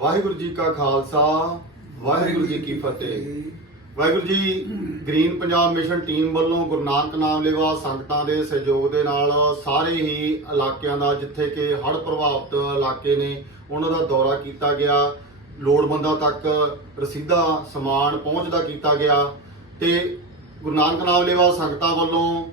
ਵਾਹਿਗੁਰੂ ਜੀ ਕਾ ਖਾਲਸਾ, ਵਾਹਿਗੁਰੂ ਜੀ ਕੀ ਫਤਿਹ। Waheguru ji, green Punjab mission team ਵੱਲੋਂ ਗੁਰੂ ਨਾਨਕ ਨਾਮ ਲੇਵਾ ਸੰਗਤਾਂ ਦੇ ਸਹਿਯੋਗ ਦੇ ਨਾਲ ਸਾਰੇ ਹੀ ਇਲਾਕਿਆਂ ਦਾ, ਜਿੱਥੇ ਕਿ ਹੜ੍ਹ ਪ੍ਰਭਾਵਿਤ ਇਲਾਕੇ ਨੇ, ਉਹਨਾਂ ਦਾ ਦੌਰਾ ਕੀਤਾ ਗਿਆ। ਲੋੜਵੰਦਾਂ ਤੱਕ ਰਸੀਦਾ ਸਮਾਨ ਪਹੁੰਚਦਾ ਕੀਤਾ ਗਿਆ। ਤੇ ਗੁਰੂ ਨਾਨਕ ਨਾਮ ਲੇਵਾ ਸੰਗਤਾਂ ਵੱਲੋਂ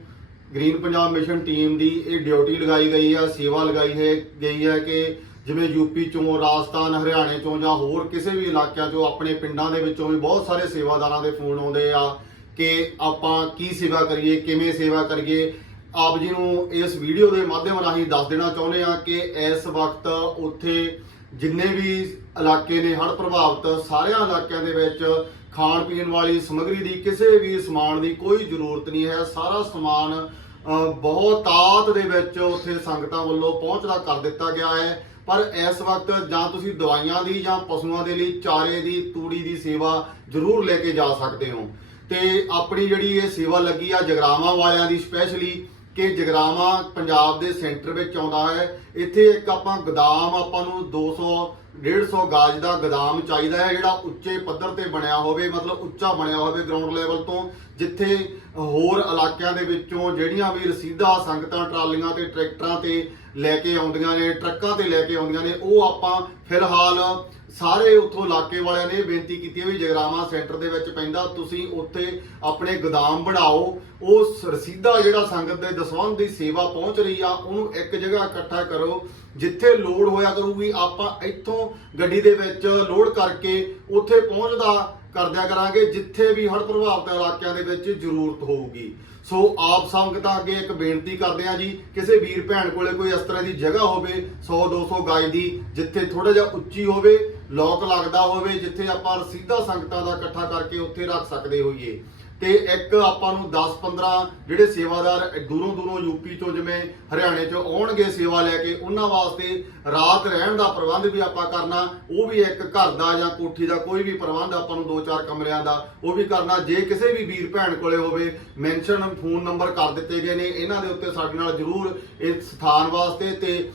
ਗ੍ਰੀਨ ਪੰਜਾਬ ਮਿਸ਼ਨ ਟੀਮ ਦੀ ਇਹ ਡਿਊਟੀ ਲਗਾਈ ਗਈ ਹੈ, ਸੇਵਾ ਲਗਾਈ ਹੈ, ਗਈ ਹੈ ਕਿ ਜਿਵੇਂ ਯੂਪੀ ਚੋਂ ਰਾਜਸਥਾਨ ਹਰਿਆਣੇ ਚੋਂ ਜਾਂ ਹੋਰ ਕਿਸੇ ਵੀ ਇਲਾਕਿਆਂ ਚੋਂ ਆਪਣੇ ਪਿੰਡਾਂ ਦੇ ਵਿੱਚੋਂ ਵੀ ਬਹੁਤ ਸਾਰੇ ਸੇਵਾਦਾਰਾਂ ਦੇ ਫੋਨ ਆਉਂਦੇ ਆ ਕਿ ਆਪਾਂ ਕੀ ਸੇਵਾ ਕਰੀਏ ਕਿਵੇਂ ਸੇਵਾ ਕਰੀਏ। ਆਪ ਜੀ ਨੂੰ ਇਸ ਵੀਡੀਓ ਦੇ ਮਾਧਿਅਮ ਰਾਹੀਂ ਦੱਸ ਦੇਣਾ ਚਾਹੁੰਦੇ ਆ ਕਿ ਇਸ ਵਕਤ ਉੱਥੇ ਜਿੰਨੇ ਵੀ ਇਲਾਕੇ ਨੇ ਹੜ੍ਹ ਪ੍ਰਭਾਵਿਤ ਸਾਰਿਆਂ ਇਲਾਕਿਆਂ ਦੇ ਵਿੱਚ ਖਾਣ ਪੀਣ ਵਾਲੀ ਸਮੱਗਰੀ ਦੀ ਕਿਸੇ ਵੀ ਸਮਾਨ ਦੀ ਕੋਈ ਜ਼ਰੂਰਤ ਨਹੀਂ ਹੈ। ਸਾਰਾ ਸਮਾਨ ਅ, ਬਹੁਤ ਤਾਤ ਦੇ ਵਿੱਚ ਉੱਥੇ ਸੰਗਤਾਂ ਵੱਲੋਂ ਪਹੁੰਚਦਾ ਕਰ ਦਿੱਤਾ ਗਿਆ ਹੈ। ਪਰ ਇਸ ਵਕਤ ਜਾਂ ਤੁਸੀਂ ਦਵਾਈਆਂ ਦੀ ਜਾਂ ਪਸ਼ੂਆਂ ਦੇ ਲਈ ਚਾਰੇ ਦੀ, ਤੂੜੀ ਦੀ ਸੇਵਾ ਜ਼ਰੂਰ ਲੈ ਕੇ ਜਾ ਸਕਦੇ ਹੋ। ਤੇ ਆਪਣੀ ਜਿਹੜੀ ਇਹ ਸੇਵਾ ਲੱਗੀ ਆ ਜਗਰਾਵਾਂ ਵਾਲਿਆਂ ਦੀ ਸਪੈਸ਼ਲੀ ਕਿ ਜਗਰਾਵਾਂ ਪੰਜਾਬ ਦੇ ਸੈਂਟਰ ਵਿੱਚ ਆਉਂਦਾ ਹੈ। ਇੱਥੇ ਇੱਕ ਆਪਾਂ ਗੋਦਾਮ ਆਪਾਂ ਨੂੰ 200 150 ਗਾਜ ਦਾ ਗੋਦਾਮ ਚਾਹੀਦਾ ਹੈ, ਜਿਹੜਾ ਉੱਚੇ ਪੱਧਰ ਤੇ ਬਣਿਆ ਹੋਵੇ, ਮਤਲਬ ਉੱਚਾ ਬਣਿਆ ਹੋਵੇ ਗਰਾਊਂਡ ਲੈਵਲ ਤੋਂ, ਜਿੱਥੇ ਹੋਰ ਇਲਾਕਿਆਂ ਦੇ ਵਿੱਚੋਂ ਜਿਹੜੀਆਂ ਵੀ ਰਸੀਦਾ ਸੰਗਤਾਂ ਟਰਾਲੀਆਂ ਤੇ ਟਰੈਕਟਰਾਂ ਤੇ ਲੈ ਕੇ ਆਉਂਦੀਆਂ ਨੇ, ਟਰੱਕਾਂ ਤੇ ਲੈ ਕੇ ਆਉਂਦੀਆਂ ਨੇ, ਉਹ ਆਪਾਂ ਫਿਲਹਾਲ ਸਾਰੇ ਉੱਥੋਂ ਇਲਾਕੇ ਵਾਲਿਆਂ ਨੇ ਇਹ ਬੇਨਤੀ ਕੀਤੀ ਹੈ ਵੀ ਜਗਰਾਵਾਂ ਸੈਂਟਰ ਦੇ ਵਿੱਚ ਪੈਂਦਾ, ਤੁਸੀਂ ਉੱਥੇ ਆਪਣੇ ਗੋਦਾਮ ਬਣਾਓ। ਉਸ ਰਸੀਦਾ ਜਿਹੜਾ ਸੰਗਤ ਦੇ ਦਸਵੰਧ ਦੀ ਸੇਵਾ ਪਹੁੰਚ ਰਹੀ ਆ, ਉਹਨੂੰ ਇੱਕ ਜਗ੍ਹਾ ਇਕੱਠਾ ਕਰੋ ਜਿੱਥੇ ਲੋਡ ਹੋਇਆ ਕਰੂਗੀ, ਆਪਾਂ ਇੱਥੋਂ ਗੱਡੀ ਦੇ ਵਿੱਚ ਲੋਡ ਕਰਕੇ ਉੱਥੇ ਪਹੁੰਚਦਾ ਕਰਦਿਆ ਕਰਾਂਗੇ, ਜਿੱਥੇ ਵੀ ਹੜ੍ਹ ਪ੍ਰਭਾਵਿਤ ਇਲਾਕਿਆਂ ਦੇ ਵਿੱਚ ਜ਼ਰੂਰਤ ਹੋਊਗੀ। ਸੋ ਆਪ ਸੰਗਤਾਂ ਅੱਗੇ ਇੱਕ ਬੇਨਤੀ ਕਰਦੇ ਆ ਜੀ, ਕਿਸੇ ਵੀਰ ਭੈਣ ਕੋਲੇ ਕੋਈ ਇਸ ਤਰ੍ਹਾਂ ਦੀ ਜਗ੍ਹਾ ਹੋਵੇ 100 200 ਗਜ ਦੀ, ਜਿੱਥੇ ਥੋੜਾ ਜਿਹਾ ਉੱਚੀ ਹੋਵੇ, ਲੋਕ ਲੱਗਦਾ ਹੋਵੇ, ਜਿੱਥੇ ਆਪਾਂ ਸਿੱਧਾ ਸੰਗਤਾਂ ਦਾ ਇਕੱਠਾ ਕਰਕੇ ਉੱਥੇ ਰੱਖ ਸਕਦੇ ਹੋਈਏ। ਤੇ ਇੱਕ ਆਪਾਂ ਨੂੰ 10 15 ਜਿਹੜੇ ਸੇਵਾਦਾਰ ਦੂਰੋਂ ਦੂਰੋਂ ਯੂਪੀ ਤੋਂ ਜਿਵੇਂ ਹਰਿਆਣੇ ਚੋਂ ਆਉਣਗੇ ਸੇਵਾ ਲੈ ਕੇ, ਉਹਨਾਂ ਵਾਸਤੇ ਰਾਤ ਰਹਿਣ ਦਾ ਪ੍ਰਬੰਧ ਵੀ ਆਪਾਂ ਕਰਨਾ, ਉਹ ਵੀ ਇੱਕ ਘਰ ਦਾ ਜਾਂ ਕੋਠੀ ਦਾ ਕੋਈ ਵੀ ਪ੍ਰਬੰਧ ਆਪਾਂ ਨੂੰ ਦੋ ਚਾਰ ਕਮਰਿਆਂ ਦਾ, ਉਹ ਵੀ ਕਰਨਾ। ਜੇ ਕਿਸੇ ਵੀ ਵੀਰ ਭੈਣ ਕੋਲੇ ਹੋਵੇ ਮੈਂਸ਼ਨ ਫੋਨ ਨੰਬਰ ਕਰ ਦਿੱਤੇ ਗਏ ਨੇ, ਇਹਨਾਂ ਦੇ ਉੱਤੇ ਸਾਡੇ ਨਾਲ ਜਰੂਰ ਇਸ ਸਥਾਨ ਵਾਸਤੇ ਤੇ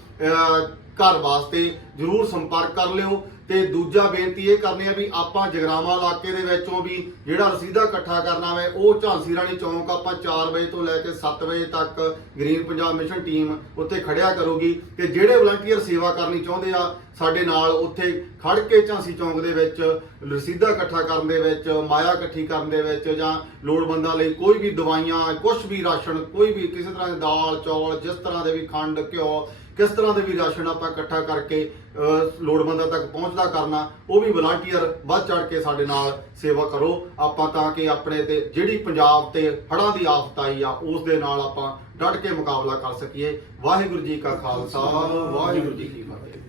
ਘਰ ਵਾਸਤੇ ਜਰੂਰ ਸੰਪਰਕ ਕਰ ਲਿਓ। ਤੇ ਦੂਜਾ ਬੇਨਤੀ ਇਹ ਕਰਨੀ ਆ ਵੀ ਆਪਾਂ ਜਗਰਾਵਾਂ ਇਲਾਕੇ ਦੇ ਵਿੱਚੋਂ ਵੀ ਜਿਹੜਾ ਰਸੀਦਾ ਇਕੱਠਾ ਕਰਨਾ ਵੇ, ਉਹ ਝਾਂਸੀ ਰਾਣੀ ਚੌਂਕ ਆਪਾਂ 4 ਵਜੇ ਤੋਂ ਲੈ ਕੇ 7 ਵਜੇ ਤੱਕ ਗ੍ਰੀਨ ਪੰਜਾਬ ਮਿਸ਼ਨ ਟੀਮ ਉੱਥੇ ਖੜਿਆ ਕਰੂਗੀ ਤੇ ਜਿਹੜੇ ਵਲੰਟੀਅਰ ਸੇਵਾ ਕਰਨੀ ਚਾਹੁੰਦੇ ਆ, ਸਾਡੇ ਨਾਲ ਉੱਥੇ ਖੜ ਕੇ ਝਾਂਸੀ ਚੌਂਕ ਦੇ ਵਿੱਚ ਰਸੀਦਾ ਇਕੱਠਾ ਕਰਨ ਦੇ ਵਿੱਚ, ਮਾਇਆ ਇਕੱਠੀ ਕਰਨ ਦੇ ਵਿੱਚ ਜਾਂ ਲੋੜਵੰਦਾਂ ਲਈ ਕੋਈ ਵੀ ਦਵਾਈਆਂ ਕੁਝ ਵੀ ਰਾਸ਼ਨ, ਕੋਈ ਵੀ ਕਿਸੇ ਤਰ੍ਹਾਂ ਦੀ ਦਾਲ, ਚੌਲ, ਜਿਸ ਤਰ੍ਹਾਂ ਦੇ ਵੀ ਖੰਡ, ਘਿਓ, ਕਿਸ ਤਰ੍ਹਾਂ ਦੇ ਵੀ ਰਾਸ਼ਨ ਆਪਾਂ ਇਕੱਠਾ ਕਰਕੇ ਲੋੜਵੰਦਾਂ ਤੱਕ ਪਹੁੰਚਦਾ ਕਰਨਾ, ਉਹ ਵੀ ਵਲੰਟੀਅਰ ਵੱਧ ਚੜ ਕੇ ਸਾਡੇ ਨਾਲ ਸੇਵਾ ਕਰੋ। ਆਪਾਂ ਤਾਂ ਕਿ ਆਪਣੇ ਤੇ ਜਿਹੜੀ ਪੰਜਾਬ ਤੇ ਹੜ੍ਹਾਂ ਦੀ ਆਫਤ ਆਈ ਆ, ਉਸ ਦੇ ਨਾਲ ਆਪਾਂ ਡਟ ਕੇ ਮੁਕਾਬਲਾ ਕਰ ਸਕੀਏ। ਵਾਹਿਗੁਰੂ ਜੀ ਕਾ ਖਾਲਸਾ, ਵਾਹਿਗੁਰੂ ਜੀ ਕੀ ਫਤਿਹ।